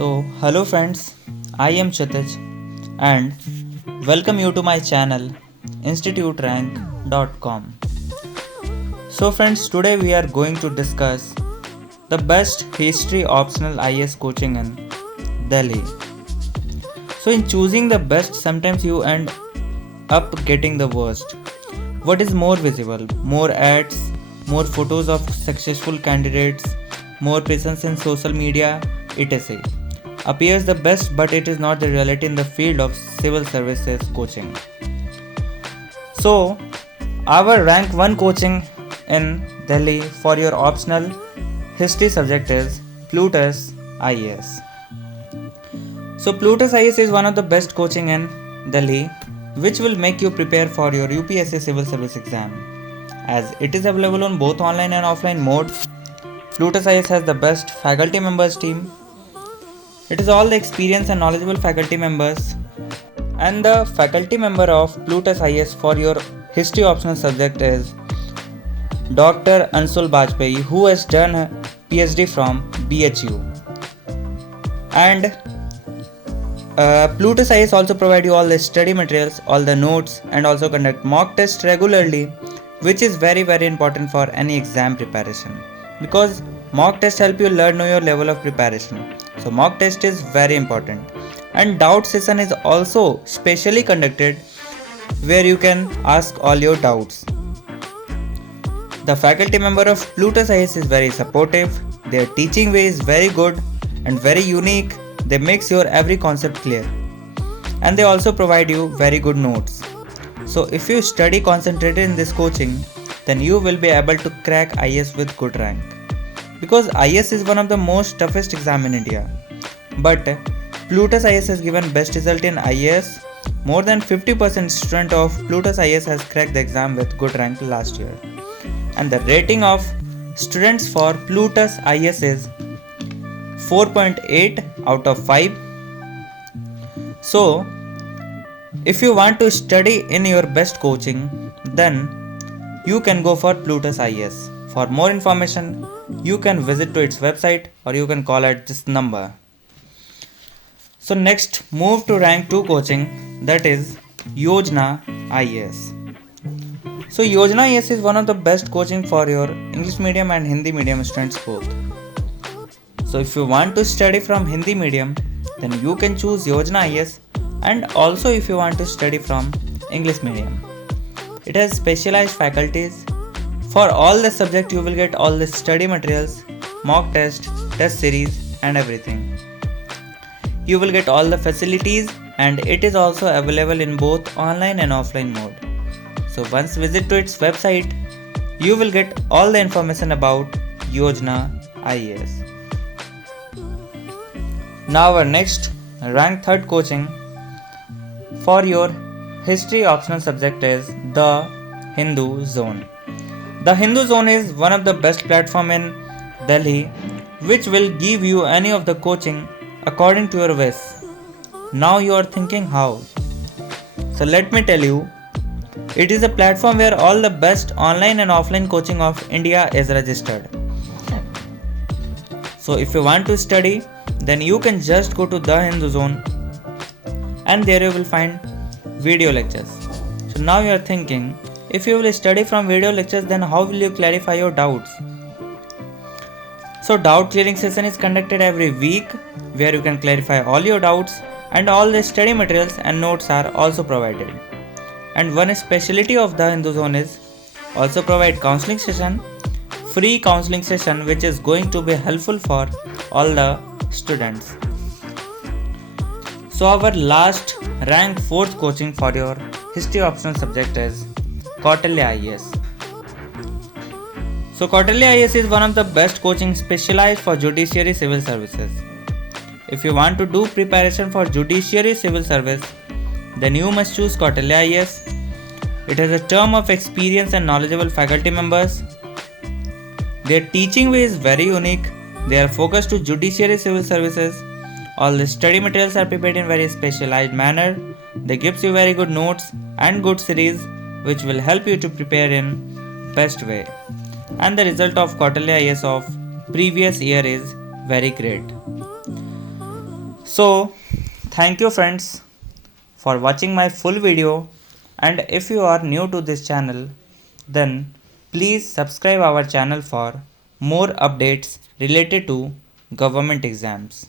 Hello friends, I am Chetij and welcome you to my channel instituterank.com. Friends, today we are going to discuss the best history optional IAS coaching in Delhi. In choosing the best, sometimes you end up getting the worst. What is more visible? More ads, more photos of successful candidates, more presence in social media, etc. Appears the best, but it is not the reality in the field of civil services coaching. So, our rank 1 coaching in Delhi for your optional history subject is Plutus IAS. Plutus IAS is one of the best coaching in Delhi, which will make you prepare for your UPSC civil service exam. As it is available on both online and offline mode, Plutus IAS has the best faculty members team. It is all the experienced and knowledgeable faculty members, and the faculty member of Plutus IAS for your history optional subject is Dr. Ansul Bajpayee, who has done a PhD from BHU. And Plutus IAS also provide you all the study materials, all the notes, and also conduct mock tests regularly, which is very important for any exam preparation, because mock tests help you know your level of preparation. So mock test is very important, and doubt session is also specially conducted where you can ask all your doubts. The faculty member of Plutus IAS is very supportive. Their teaching way is very good and very unique. They makes your every concept clear, and they also provide you very good notes. So if you study concentrated in this coaching, then you will be able to crack IAS with good rank, because IAS is one of the most toughest exam in India. But Plutus IAS has given best result in IAS. More than 50% student of Plutus IAS has cracked the exam with good rank last year. And the rating of students for Plutus IAS is 4.8 out of 5. So, if you want to study in your best coaching, then you can go for Plutus IAS. For more information, you can visit to its website or you can call at this number. So next, move to rank 2 coaching, that is Yojana IAS. So Yojana IAS is one of the best coaching for your English medium and Hindi medium students both. So if you want to study from Hindi medium, then you can choose Yojana IAS, and also if you want to study from English medium. It has specialized faculties. For all the subject you will get all the study materials, mock test, test series and everything. You will get all the facilities, and it is also available in both online and offline mode. So once visit to its website, you will get all the information about Yojana IAS. Now our next rank 3rd coaching for your history optional subject is the Hindu Zone. The Hindu Zone is one of the best platform in Delhi, which will give you any of the coaching according to your wish. Now you are thinking how? So let me tell you, it is a platform where all the best online and offline coaching of India is registered. So if you want to study, then you can just go to the Hindu Zone, and there you will find video lectures. So now you are thinking, if you will study from video lectures, then how will you clarify your doubts? So doubt clearing session is conducted every week, where you can clarify all your doubts, and all the study materials and notes are also provided. And one specialty of the Hindu Zone is also provide counseling session, free counseling session, which is going to be helpful for all the students. So our last rank 4th coaching for your history optional subject is Kautilya IAS. So Kautilya IAS is one of the best coaching specialized for judiciary civil services. If you want to do preparation for judiciary civil service, then you must choose Kautilya IAS. It has a term of experience and knowledgeable faculty members. Their teaching way is very unique. They are focused to judiciary civil services. All the study materials are prepared in very specialized manner. They gives you very good notes and good series, which will help you to prepare in best way. And the result of Kautilya IAS of previous year is very great. So thank you friends for watching my full video, and if you are new to this channel, then please subscribe our channel for more updates related to government exams.